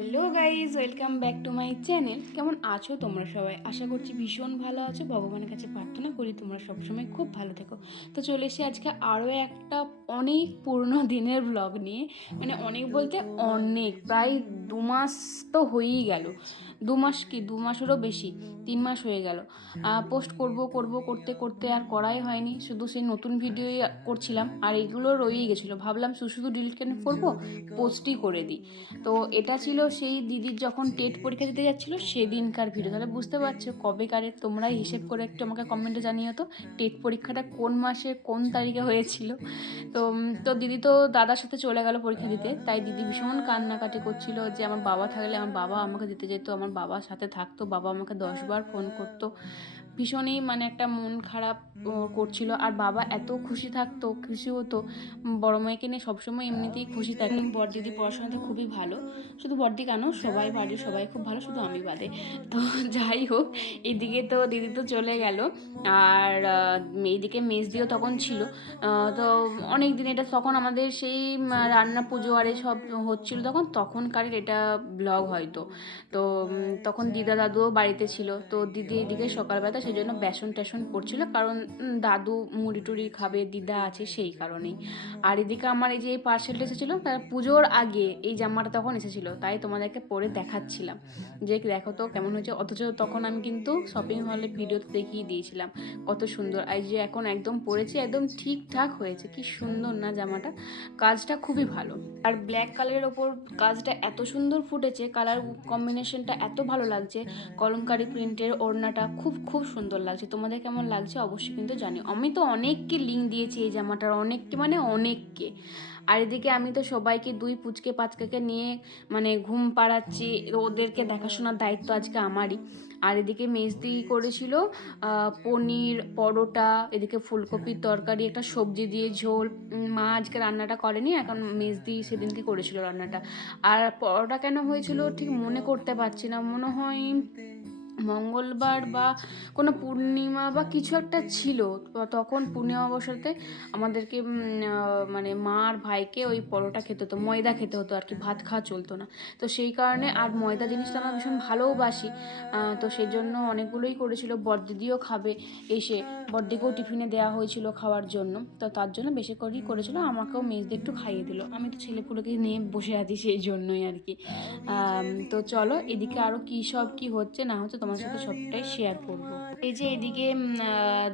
Hello guys, welcome back to my channel. কেমন আছো তোমরা সবাই? আশা করছি ভীষণ ভালো আছো। ভগবানের কাছে প্রার্থনা করি তোমরা সবসময় খুব ভালো থেকো। তো চলে এসে আজকে আরও একটা অনেক পুরনো দিনের ব্লগ নিয়ে। মানে অনেক বলতে অনেক, প্রায় 2 মাস তো হয়েই গেল। 2 মাস কি, 2 মাসেরও বেশি, 3 মাস হয়ে গেল। পোস্ট করতে করতে আর করাই হয়নি। শুধু সেই নতুন ভিডিওই করছিলাম, আর এগুলো রয়েই গেছিলো। ভাবলাম শুধু ডিলিট কেন করবো, পোস্টই করে দিই। তো এটা ছিল সেই দিদির যখন টেট পরীক্ষা দিতে যাচ্ছিলো সেদিনকার ভিডিও। তাহলে বুঝতে পারছো কবেকারের। তোমরাই হিসেব করে একটু আমাকে কমেন্টে জানিও তো টেট পরীক্ষাটা কোন মাসে কোন তারিখে হয়েছিল। তো তো দিদি তো দাদার সাথে চলে গেল পরীক্ষা দিতে, তাই দিদি ভীষণ কান্নাকাটি করছিল যে আমার বাবা থাকলে আমার বাবা আমাকে দিতে যেত, আমার বাবার সাথে থাকতো, বাবা আমাকে 10 বার ফোন করতো। ভীষণই মানে একটা মন খারাপ করছিল। আর বাবা এত খুশি হতো। বড় মেয়েকে নিয়ে সবসময় এমনিতেই খুশি থাকে। বড়দিদি পড়াশোনাতে খুবই ভালো, শুধু বড়দি কেন, সবাই বাড়ির সবাই খুব ভালো, শুধু আমি বাদে। তো যাই হোক, এদিকে তো দিদি তো চলে গেল। আর এইদিকে মেজদিও তখন ছিল। তো অনেক দিন এটা তখন আমাদের সেই রান্না পুজো আর সব হচ্ছিল, তখনকারের এটা ব্লগ হয়তো। তো তখন দিদা দাদুও বাড়িতে ছিল। তো দিদি এদিকে সকালবেলা সেই জন্য বেসন টেসন করছিল, কারণ দাদু মুড়ি টুড়ি খাবে, দিদা আছে সেই কারণেই। আর এদিকে আমার এই যে এই পার্সেলটা এসেছিলো তার পুজোর আগে, এই জামাটা তখন এসেছিলো, তাই তোমাদেরকে পরে দেখাচ্ছিলাম যে দেখো তো কেমন হয়েছে। অথচ তখন আমি কিন্তু শপিং হলে ভিডিওতে দেখিয়ে দিয়েছিলাম কত সুন্দর। এই যে এখন একদম পরেছি, একদম ঠিকঠাক হয়েছে। কি সুন্দর না জামাটা, কাজটা খুবই ভালো। আর ব্ল্যাক কালারের ওপর কাজটা এত সুন্দর ফুটেছে, কালার কম্বিনেশনটা এত ভালো লাগছে। কলমকারি প্রিন্টের ওড়নাটা খুব খুব সুন্দর লাগছে। তোমাদের কেমন লাগছে অবশ্যই কিন্তু জানিও। আমি তো অনেককে লিঙ্ক দিয়েছি এই জামাটার, অনেককে মানে অনেককে। আর এদিকে আমি তো সবাইকে 2 পুচকে 5কে নিয়ে মানে ঘুম পাড়াচ্ছি, ওদেরকে দেখাশোনার দায়িত্ব আজকে আমারই। আর এদিকে মেজদি করেছিল পনির পরোটা, এদিকে ফুলকপির তরকারি, একটা সবজি দিয়ে ঝোল। মা আজকে রান্নাটা করেনি, এখন মেজদি সেদিনকে করেছিল রান্নাটা। আর পরোটা কেন হয়েছিল ঠিক মনে করতে পারছি না, মনে হয় মঙ্গলবার বা কোনো পূর্ণিমা বা কিছু একটা ছিল। তখন পূর্ণিমা অবসাতে আমাদেরকে মানে মা আর ভাইকে ওই পরোটা খেতে হতো, ময়দা খেতে হতো আর কি, ভাত খাওয়া চলতো না। তো সেই কারণে, আর ময়দা জিনিসটা আমরা ভীষণ ভালোবাসি, তো সেই জন্য অনেকগুলোই করেছিল। বড়দিদিও খাবে এসে, বড়দিকেও টিফিনে দেওয়া হয়েছিল খাওয়ার জন্য, তো তার জন্য বেশি করেই করেছিল। আমাকেও মেজদি একটু খাইয়ে দিল, আমি তো ছেলেপুলেকে নিয়ে বসে আছি সেই জন্যই আর কি। তো চলো এদিকে আরও কী সব কী হচ্ছে না হচ্ছে তোমার সাথে সবটাই শেয়ার করবো। এই যে এদিকে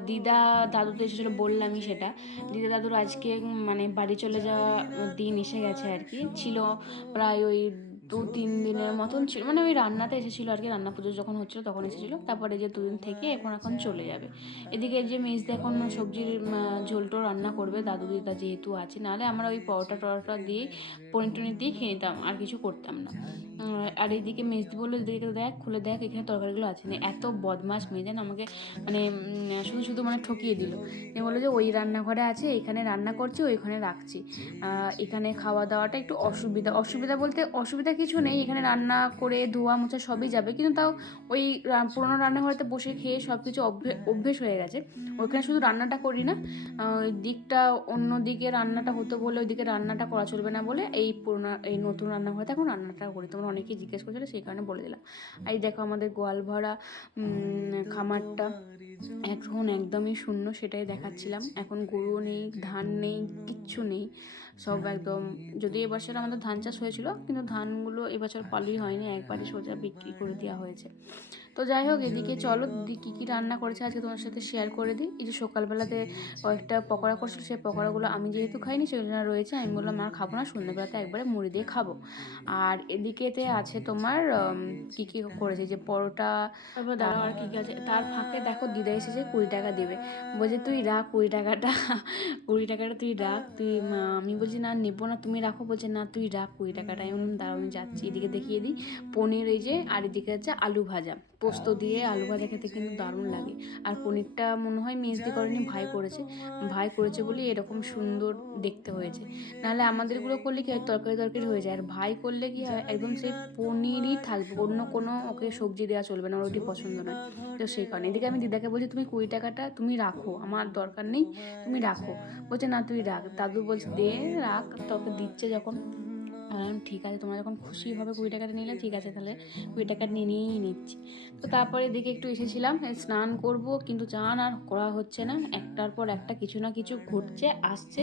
দিদা দাদু তো এসেছিলো, বললামই সেটা। দিদা দাদুর আজকে মানে বাড়ি চলে যাওয়া দিন এসে গেছে আর কি। ছিল প্রায় ওই 2-3 দিনের মতন ছিল, মানে ওই রান্নাতে এসেছিলো আর কি, রান্না পুজো যখন হচ্ছিলো তখন এসেছিলো। তারপরে যে 2 দিন থেকে এখন চলে যাবে। এদিকে যে মেজদি এখন সবজির ঝোলটো রান্না করবে, দাদু দিদা যেহেতু আছে, নাহলে আমরা ওই পরোটা টরোটা দিয়ে পনির টনির দিয়ে খেয়ে নিতাম, আর কিছু করতাম না। আর এইদিকে মেজদি বললো এদিকে দেখ, খুলে দেখ এখানে তরকারিগুলো আছে না। এত বদমাস মেয়ে যেন আমাকে মানে শুধু মানে ঠকিয়ে দিল। এ বললো যে ওই রান্নাঘরে আছে, এখানে রান্না করছি, ওইখানে রাখছি, এখানে খাওয়া দাওয়াটা একটু অসুবিধা বলতে অসুবিধা কিছু নেই, এখানে রান্না করে ধোয়া মোছা সবই যাবে, কিন্তু তাও ওই পুরোনো রান্নাঘরেতে বসে খেয়ে সব কিছু অভ্যেস হয়ে গেছে। ওইখানে শুধু রান্নাটা করি না, ওই দিকটা অন্য দিকে রান্নাটা হতো বলে ওইদিকে রান্নাটা করা চলবে না বলে এই নতুন রান্নাঘরে এখন রান্নাটা করি। তোমরা অনেকেই জিজ্ঞেস করছিলে, সেই কারণে বলে দিলাম। এই দেখো আমাদের গোয়াল ভরা খামারটা এখন একদমই শূন্য, সেটাই দেখাচ্ছিলাম। এখন গরুও নেই, ধান নেই, কিচ্ছু নেই, সব একদম। যদি এবছর আমাদের ধান চাষ হয়েছিল, কিন্তু ধানগুলো এবছর পালুই হয়নি, একবারে সোজা বিক্রি করে দেওয়া হয়েছে। তো যাই হোক, এদিকে চলো দিদি কী কী রান্না করেছে আজকে তোমার সাথে শেয়ার করে দিই। এই যে সকালবেলাতে কয়েকটা পকোড়া করছিল, সেই পকোড়াগুলো আমি যেহেতু খাইনি সেই জন্য রয়েছে, আমি বললাম আর খাবো না, সন্ধ্যেবেলাতে একবারে মুড়ি দিয়ে খাবো। আর এদিকেতে আছে তোমার কী কী করেছে, যে পরোটা, তারপর দাঁড়াও আর কী কী আছে। তার ফাঁকে দেখো দিদা এসেছে 20 টাকা দেবে, বলছে তুই রাখ 20 টাকাটা, 20 টাকাটা তুই রাখ তুই। আমি বলছি না নেবো না, তুমি রাখো, বলছে না তুই রাখ 20 টাকাটা। আমি বললাম দাঁড়াও আমি যাচ্ছি। এদিকে দেখিয়ে দিই পনির, এই যে, আর এদিকে হচ্ছে আলু ভাজা, পোস্ত দিয়ে আলু ভাজা খেতে কিন্তু দারুণ লাগে। আর পনিরটা মনে হয় মেজদি করেনি, ভাই করেছে বলে এরকম সুন্দর দেখতে হয়েছে, নাহলে আমাদেরগুলো করলে কি হয় তরকারি হয়ে যায়, আর ভাই করলে কি হয় একদম সেই পনিরই থাকবে, অন্য কোনো ওকে সবজি দেওয়া চলবে না, ওর ওটি পছন্দ নয়। তো সেই কারণে এদিকে আমি দিদাকে বলছি তুমি 20 টাকাটা তুমি রাখো, আমার দরকার নেই, তুমি রাখো। বলছে না তুই রাখ। দাদু বলছে দে রাখ, তোকে দিচ্ছে যখন। ভাবলাম ঠিক আছে, তোমরা যখন খুশি হবে 20 টাকাটা নিলে, ঠিক আছে তাহলে 20 টাকা নিয়েই নিচ্ছি। তো তারপরে এদিকে একটু এসেছিলাম, স্নান করব, কিন্তু চান আর করা হচ্ছে না, একটার পর একটা কিছু না কিছু ঘটছে আসছে।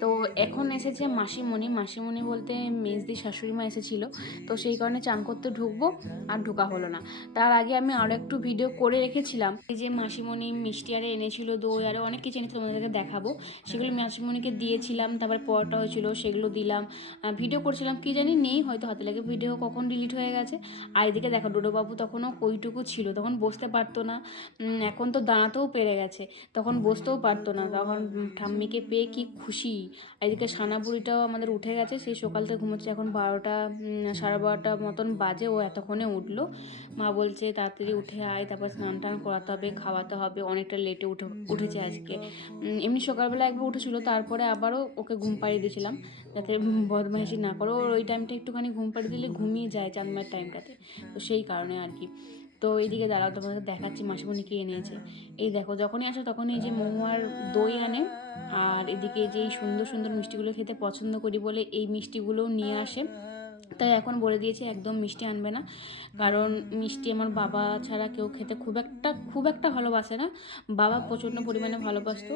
তো এখন এসেছে মাসিমণি বলতে মেজদি শাশুড়ি মা এসেছিলো, তো সেই কারণে চান করতে ঢুকবো, আর ঢোকা হলো না। তার আগে আমি আরও একটু ভিডিও করে রেখেছিলাম, এই যে মাসিমণি মিষ্টি আরে এনেছিল, দই আরে অনেক কিছু এনেছিল, তোমাদেরকে দেখাবো। সেগুলো মাসিমণিকে দিয়েছিলাম, তারপরে পরোটা হয়েছিল সেগুলো দিলাম, ভিডিও করছিলাম, কি জানি নেই হয়তো হাতে লাগে, ভিডিও কখন ডিলিট হয়ে গেছে। আর এদিকে দেখো ডোডোবাবু তখনও ওইটুকু ছিল, তখন বসতে পারতো না, এখন তো দাঁড়াতেও পেরে গেছে, তখন বসতেও পারতো না, তখন ঠাম্মিকে পেয়ে কি খুশি। এদিকে সানা বুড়িটাও আমাদের উঠে গেছে, সেই সকাল থেকে ঘুমোচ্ছে, এখন 12টা 12:30 মতন বাজে, ও এতক্ষণে উঠলো। মা বলছে তাড়াতাড়ি উঠে আয়, তারপর স্নান টান করাতে হবে, খাওয়াতে হবে, অনেকটা লেটে উঠেছে আজকে। এমনি সকালবেলা একবার উঠেছিল, তারপরে আবারও ওকে ঘুম পাড়িয়ে দিয়েছিলাম যাতে বদমাইশি না করো, ওই টাইমটা একটুখানি ঘুম পাড়িয়ে দিলে ঘুমিয়ে যায় চাঁদমার টাইমটাতে, তো সেই কারণে আর কি। তো এইদিকে দাঁড়াও, তোমাদের দেখাচ্ছি মাসিমণি কি এনেছে। এই দেখো, যখনই আসো তখনই এই যে মোমো আর দই আনে, আর এদিকে যে এই সুন্দর সুন্দর মিষ্টিগুলো খেতে পছন্দ করি বলে এই মিষ্টিগুলোও নিয়ে আসে। তাই এখন বলে দিয়েছি একদম মিষ্টি আনবে না, কারণ মিষ্টি আমার বাবা ছাড়া কেউ খেতে খুব একটা ভালোবাসে না, বাবা প্রচণ্ড পরিমাণে ভালোবাসতো।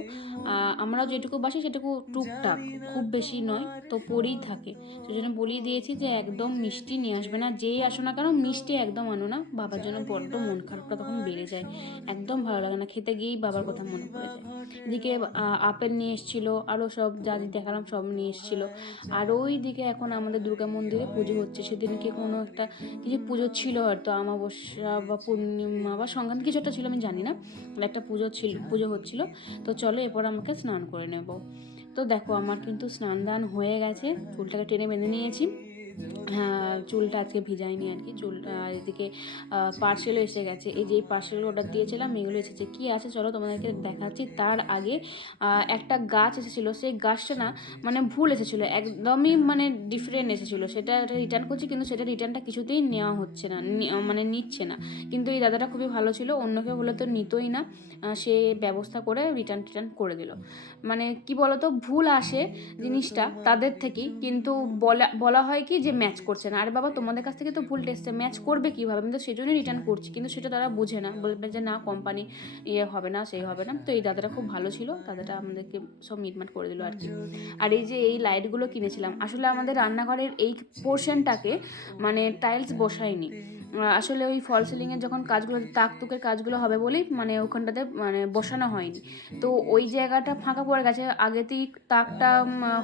আমরাও যেটুকু বাসি সেটুকু টুকটাক, খুব বেশি নয়, তো পড়েই থাকে। সেই জন্য বলিয়ে দিয়েছি যে একদম মিষ্টি নিয়ে আসবে না, যেই আসো না কেন মিষ্টি একদম আনো না, বাবার জন্য বড্ড মন খারাপটা তখন বেড়ে যায়, একদম ভালো লাগে না, খেতে গিয়েই বাবার কথা মনে পড়ে যায়। এদিকে আপেল নিয়ে এসেছিলো, আরও সব যা দেখালাম সব নিয়ে এসেছিলো। আর ওই দিকে এখন আমাদের দুর্গা মন্দিরে পুজো হচ্ছে, সেদিনকে কোনো একটা কিছু পুজো ছিল হয়তো, অমাবস্যা বা পূর্ণিমা বা সংক্রান্তি কিছু একটা ছিল, আমি জানি না, একটা পুজো হচ্ছিল। তো চলো এরপর আমাকে স্নান করে নেব। তো দেখো আমার কিন্তু স্নান দান হয়ে গেছে, চুলটাকে টেনে বেঁধে নিয়েছি, চুলটা আজকে ভিজাইনি আর কি, চুলটা। এদিকে পার্সেলও এসে গেছে, এই যে এই পার্সেল অর্ডার দিয়েছিলাম এগুলো এসেছে, কি আছে চলো তোমাদেরকে দেখাচ্ছি। তার আগে একটা গাছ এসেছিলো, সেই গাছটা না মানে ভুল এসেছিলো, একদমই মানে ডিফারেন্ট এসেছিলো, সেটা রিটার্ন করছি, কিন্তু সেটা রিটার্নটা কিছুতেই নেওয়া হচ্ছে না, মানে নিচ্ছে না। কিন্তু এই দাদাটা খুবই ভালো ছিল, অন্য কেউ হলে তো নিতই না, সে ব্যবস্থা করে রিটার্ন করে দিল। মানে কি বলতো, ভুল আসে জিনিসটা তাদের থেকেই, কিন্তু বলা হয় কি যে ম্যাচ করছে না, আরে বাবা তোমাদের কাছ থেকে তো ভুল টেস্টে ম্যাচ করবে কীভাবে, আমি তো সেই জন্যই রিটার্ন করছি, কিন্তু সেটা তারা বোঝে না, বলবে যে না কোম্পানি হবে না, সেই হবে না। তো এই দাদাটা খুব ভালো ছিল, দাদাটা আমাদেরকে সব মিটমাট করে দিল আর কি। আর এই যে এই লাইটগুলো কিনেছিলাম, আসলে আমাদের রান্নাঘরের এই পোর্শনটাকে মানে টাইলস বসাইনি, আসলে ওই ফল সিলিংয়ের যখন কাজগুলো তাকতুকের কাজগুলো হবে বলেই মানে ওখানটাতে মানে বসানো হয়নি, তো ওই জায়গাটা ফাঁকা পড়ে গেছে, আগেতেই তাকটা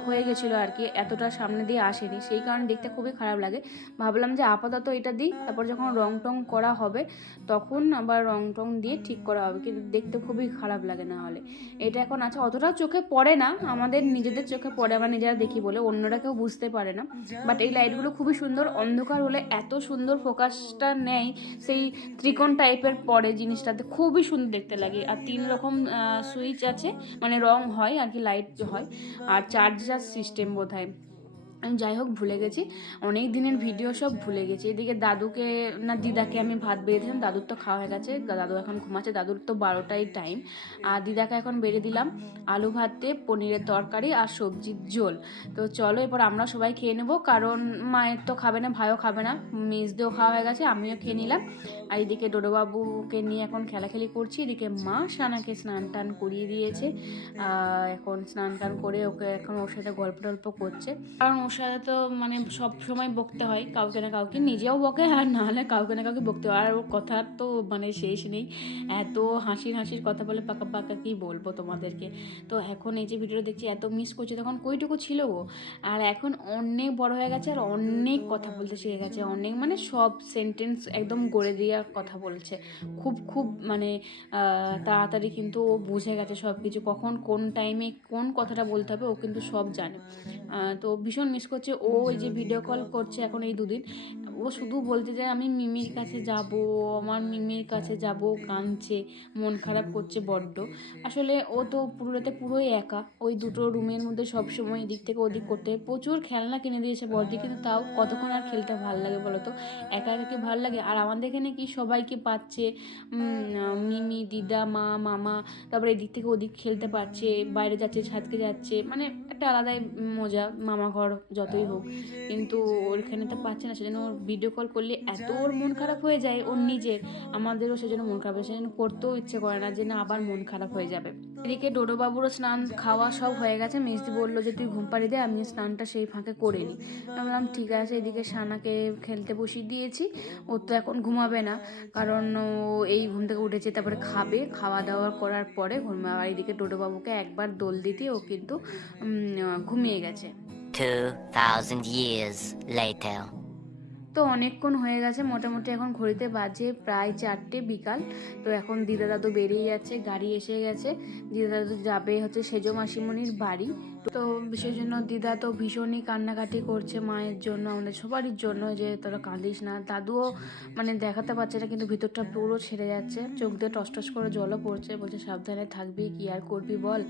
হয়ে গেছিলো আর কি, এতটা সামনে দিয়ে আসেনি, সেই কারণে দেখতে খুবই খারাপ লাগে। ভাবলাম যে আপাতত এটা দিই, তারপর যখন রং টং করা হবে তখন আবার রং টং দিয়ে ঠিক করা হবে, কিন্তু দেখতে খুবই খারাপ লাগে না হলে। এটা এখন আছে, অতটাও চোখে পড়ে না, আমাদের নিজেদের চোখে পড়ে, আমরা নিজেরা দেখি বলে, অন্যরা কেউ বুঝতে পারে না। বাট এই লাইটগুলো খুবই সুন্দর, অন্ধকার হলে এত সুন্দর ফোকাসটা নেয়, সেই ত্রিকোণ টাইপের পড়ে জিনিসটাতে, খুবই সুন্দর দেখতে লাগে। আর 3 রকম সুইচ আছে, মানে রং হয় আর কি, লাইট হয়, আর চার্জার সিস্টেম বোধহয়, আমি যাই হোক ভুলে গেছি, অনেক দিনের ভিডিও সব ভুলে গেছি। এদিকে দাদুকে না দিদাকে আমি ভাত বেড়ে দাদুর তো খাওয়া হয়ে গেছে, দাদু এখন ঘুমাচ্ছে, দাদুর তো 12টাই টাইম। আর দিদাকে এখন বেড়ে দিলাম আলু ভাতে, পনিরের তরকারি আর সবজির ঝোল। তো চলো এরপর আমরা সবাই খেয়ে নেবো, কারণ মায়ের তো খাবে না, ভাইও খাবে না, মেজদেও খাওয়া হয়ে গেছে, আমিও খেয়ে নিলাম। আর এদিকে ডোডোবাবুকে নিয়ে এখন খেলাখেলি করছি, এদিকে মা সানাকে স্নান টান করিয়ে দিয়েছে, এখন স্নান টান করে ওকে এখন ওর সাথে গল্প টল্প করছে, কারণ ওর সাথে তো মানে সব সময় বকতে হয়, কাউকে না কাউকে, নিজেও বকে আর না হলে কাউকে না কাউকে বকতে হয়, আর ওর কথার তো মানে শেষ নেই, এত হাসির কথা বলে পাকা পাকা কী বলবো তোমাদেরকে। তো এখন এই যে ভিডিওটা দেখছি এত মিস করছি, তখন কইটুকু ছিল ও, আর এখন অনেক বড় হয়ে গেছে, আর অনেক কথা বলতে শিখে গেছে, অনেক মানে সব সেন্টেন্স একদম গড়ে দিয়ে কথা বলছে, খুব মানে তাড়াতাড়ি কিন্তু ও বুঝে গেছে সব কিছু, কখন কোন টাইমে কোন কথাটা বলতে হবে ও কিন্তু সব জানে। তো ভীষণ মিস করছে ও, এই যে ভিডিও কল করছে এখন এই 2 দিন, ও শুধু বলতে যায় আমি মিমির কাছে যাব, আমার মিমির কাছে যাব, কাঁদছে, মন খারাপ করছে বড্ড। আসলে ও তো পুরোটাতে পুরোই একা, ওই দুটো রুমের মধ্যে সবসময় এদিক থেকে ওদিক করতে হয়, প্রচুর খেলনা কিনে দিয়েছে বড়দি, কিন্তু তাও কতক্ষণ আর খেলতে ভালো লাগে বলো তো, একা একা ভালো লাগে। আর আমাদের এখানে কি সবাইকে পাচ্ছে, মিমি, দিদা, মা, মামা, তারপরে এদিক থেকে ওদিক খেলতে পারছে, বাইরে যাচ্ছে, ছাদকে যাচ্ছে, মানে একটা আলাদাই মজা, মামা ঘর যতই হোক, কিন্তু ওখানে তো পাচ্ছে না, সেজন্য ওর ভিডিও কল করলে এত ওর মন খারাপ হয়ে যায় ওর নিজের, আমাদেরও সেজন্য মন খারাপ হয়, সেজন্য করতেও ইচ্ছে করে না যে না আবার মন খারাপ হয়ে যাবে। এদিকে ডোডোবাবুরও স্নান খাওয়া সব হয়ে গেছে, মেজদি বললো যে তুই ঘুম পাড়িয়ে দে, আমি স্নানটা সেই ফাঁকে করে নিই। আমি বললাম ঠিক আছে। এদিকে সানাকে খেলতে বসিয়ে দিয়েছি, ও তো এখন ঘুমাবে না, কারণ ও এই ঘুম থেকে উঠেছে, তারপরে খাবে, খাওয়া দাওয়া করার পরে ঘুমাবে। আর এদিকে ডোডোবাবুকে একবার দোল দিতে ও কিন্তু ঘুমিয়ে গেছে। 2000 years later. তো অনেকক্ষণ হয়ে গেছে, মোটামুটি এখন ঘড়িতে বাজে প্রায় 4টে বিকাল। তো এখন দিদা দাদু বেরিয়ে যাচ্ছে, গাড়ি এসে গেছে। দিদা দাদু যাবে হচ্ছে সেজো মাসিমণির বাড়ি। তো সেই জন্য দিদা তো ভীষণই কান্নাকাটি করছে মায়ের জন্য, আমাদের সবারই জন্য, যে তোরা কাঁদিস না। দাদুও মানে দেখাতে পারছে না, কিন্তু ভিতরটা পুরো ছেড়ে যাচ্ছে, চোখ দিয়ে টস টস করে জলও পড়ছে। বলছে সাবধানে থাকবি, কি আর করবি বল,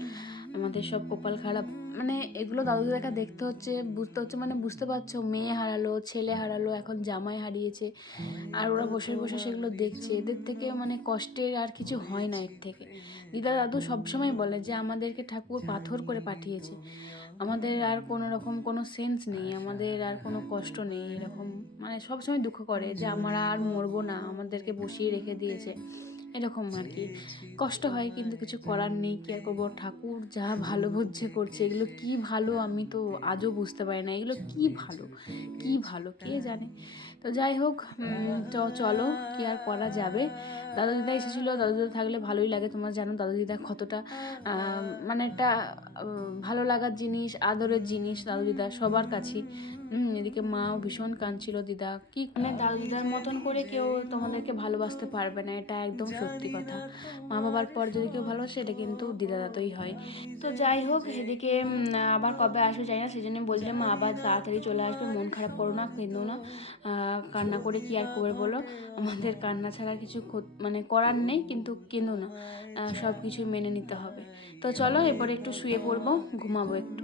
আমাদের সব কপাল খারাপ। মানে এগুলো দাদু দিদাকে দেখতে হচ্ছে, বুঝতে হচ্ছে, মানে বুঝতে পারছো, মেয়ে হারালো, ছেলে হারালো, এখন জামাই হারিয়েছে, আর ওরা বসে বসে সেগুলো দেখছে। এদের থেকে মানে কষ্টের আর কিছু হয় না এর থেকে। দিদা দাদু সবসময় বলে যে আমাদেরকে ঠাকুর পাথর করে পাঠিয়েছে, আমাদের আর কোনো রকম কোনো সেন্স নেই, আমাদের আর কোনো কষ্ট নেই, এরকম মানে সবসময় দুঃখ করে যে আমরা আর মরবো না, আমাদেরকে বসিয়ে রেখে দিয়েছে, এরকম আর কি। কষ্ট হয়, কিন্তু কিছু করার নেই, কি আর করবো। ঠাকুর যা ভালো বুঝছে করছে, এগুলো কি ভালো আমি তো আজও বুঝতে পারি না, এগুলো কি ভালো, কি ভালো কে জানে। তো যাই হোক, তো চলো, কি আর করা যাবে। দাদু দিদা এসেছিলো, দাদু দিদা থাকলে ভালোই লাগে, তোমরা জানো দাদু দিদা কতটা মানে একটা ভালো লাগার জিনিস, আদরের জিনিস দাদু দিদা সবার কাছেই। এদিকে মাও ভীষণ কাঁদছিল, দিদা কি মানে দাদু দিদার মতন করে কেউ তোমাদেরকে ভালোবাসতে পারবে না, এটা একদম সত্যি কথা। মা বাবার পর যদি কেউ ভালোবাসে এটা কিন্তু দিদা দাদুই হয়। তো যাই হোক, এদিকে আবার কবে আসবে জানি না, সেই জন্য বলছিলাম মা আবার তাড়াতাড়ি চলে আসবে, মন খারাপ করো না, কেঁদো না, কান্না করে কি আর করবে বলো, আমাদের কান্না ছাড়া কিছু মানে করার নেই, কিন্তু কেঁদো না, সব কিছু মেনে নিতে হবে। তো চলো এরপরে একটু শুয়ে পড়বো, ঘুমাবো একটু।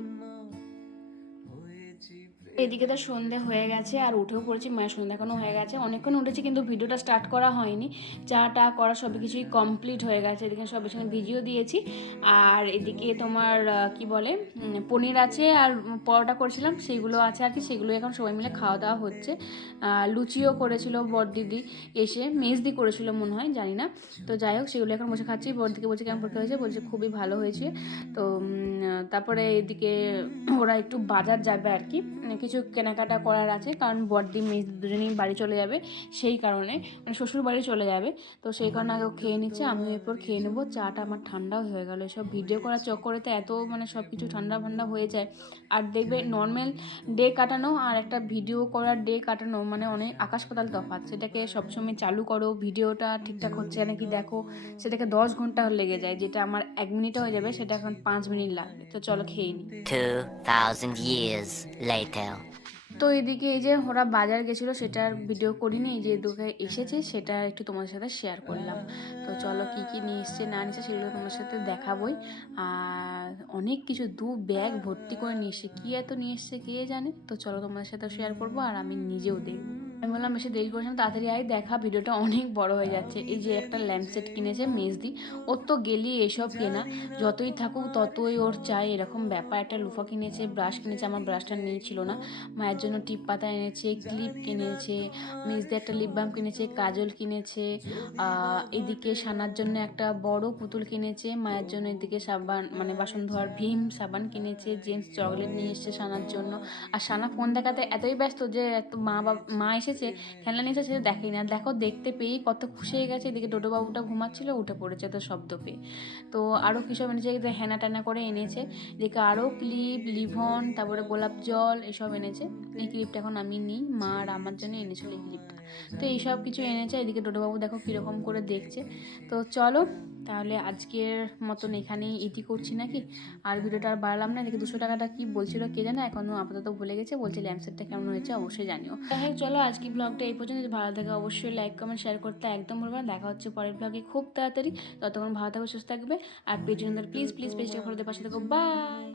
এদিকে তো সন্ধে হয়ে গেছে, আর উঠেও পড়েছি, মায়ের সন্ধ্যা এখনও হয়ে গেছে, অনেকক্ষণ উঠেছি, কিন্তু ভিডিওটা স্টার্ট করা হয়নি। চা টা করা সব কিছুই কমপ্লিট হয়ে গেছে, এদিকে সব এখানে ভিডিও দিয়েছি। আর এদিকে তোমার কি বলে, পনির আছে, আর পরোটা করেছিলাম সেইগুলো আছে আর কি, সেগুলো এখন সবাই মিলে খাওয়া দাওয়া হচ্ছে। লুচিও করেছিল বড়দিদি, এসে মেজদি করেছিল মনে হয়, জানি না। তো যাই হোক, সেগুলো এখন বসে খাচ্ছি। বড়দিকে বলছে কেমন পরীক্ষা হয়েছে, বলছে খুবই ভালো হয়েছে। তো তারপরে এদিকে ওরা একটু বাজার যাবে আর কি, কিছু কেনাকাটা করার আছে, কারণ বড়দি মেজ দুজনেই বাড়ি চলে যাবে, সেই কারণে মানে শ্বশুর বাড়ি চলে যাবে। তো সেই কারণে আগে খেয়ে নিচ্ছে, আমিও এরপর খেয়ে নেবো। চাটা আমার ঠান্ডাও হয়ে গেলো, এসব ভিডিও করার চক্করে তো এত মানে সব কিছু ঠান্ডা ঠান্ডা হয়ে যায়। আর দেখবে নর্মাল ডে কাটানো আর একটা ভিডিও করার ডে কাটানো মানে অনেক আকাশ পাতাল তফাৎ। সেটাকে সবসময় চালু করো, ভিডিওটা ঠিকঠাক হচ্ছে নাকি দেখো, সেটাকে 10 ঘন্টা লেগে যায়, যেটা আমার 1 মিনিটে হয়ে যাবে সেটা এখন 5 মিনিট লাগবে। তো চলো খেয়ে নিই। 2000 years later. তো এদিকে এই যে ওরা বাজার গেছিলো, সেটার ভিডিও করিনি, এই যে এদিকে এসেছে সেটা একটু তোমাদের সাথে শেয়ার করলাম। তো চলো কি কি নিয়ে এসছে না নিচ্ছে সেগুলো তোমাদের সাথে দেখাবোই। আর অনেক কিছু, 2 ব্যাগ ভর্তি করে নিয়ে এসছে, কী এত নিয়ে এসছে কে জানে। তো চলো তোমাদের সাথে শেয়ার করবো, আর আমি নিজেও দেখবো। আমি বললাম বেশি দেরি করছিলাম, তাড়াতাড়ি আয়, দেখা ভিডিওটা অনেক বড় হয়ে যাচ্ছে। এই যে একটা ল্যাম্পসেট কিনেছে মেজদি, ওর তো গেলি এসব কেনা, যতই থাকুক ততই ওর চাই, এরকম ব্যাপার। একটা লুফা কিনেছে, ব্রাশ কিনেছে, আমার ব্রাশটা নিয়েছিল না। মায়ের জন্য টিপ পাতা এনেছে, ক্লিপ কিনেছে, মেজদি একটা লিপ বাম কিনেছে, কাজল কিনেছে, এদিকে সানার জন্য একটা বড় পুতুল কিনেছে, মায়ের জন্য এদিকে সাবান মানে বাসন ধোয়ার ভীম সাবান কিনেছে, জেন্টস চকলেট নিয়ে এসছে সানার জন্য। আর সানা ফোন দেখাতে এতই ব্যস্ত যে এত মা এসেছে, খেলনা নিয়ে এসেছে, দেখেই না। দেখো দেখতে পেয়েই কত খুশি হয়ে গেছে। এদিকে ডোডোবাবুটা ঘুমাচ্ছিল, উঠে পড়েছে তো শব্দ পেয়ে। তো আরও কী সব এনেছে, হেনা টেনা করে এনেছে। এদিকে আরও ক্লিপ, লিভন, তারপরে গোলাপ জল এসব এনেছে। এই ক্লিপটা এখন আমি নিই, মা আর আমার জন্য এনেছিল এই ক্লিপটা। তো এইসব কিছু এনেছে। এদিকে ডোডোবাবু দেখো কীরকম করে দেখছে। তো চলো তাহলে আজকের মতন এখানেই ইতি করছি নাকি, আর ভিডিওটা আর বাড়ালাম না। এদিকে 200 টাকাটা কি বলছিল কে জানে, এখনও আপাতত ভুলে গেছে। বলছে ল্যাম্পসেটটা কেমন হয়েছে অবশ্যই জানিও। হ্যাঁ চলো আজকে ব্লগটা এই পর্যন্ত, যদি ভালো থাকে অবশ্যই লাইক কমেন্ট শেয়ার করতে একদম ভুলবে না। দেখা হচ্ছে পরের ব্লগে খুব তাড়াতাড়ি, ততক্ষণ ভালো থাকবে, সুস্থ থাকবে। আর পেজের প্লিজ প্লিজ পেজটাকে ফলো দিয়ে পাশে থাকো। বাই।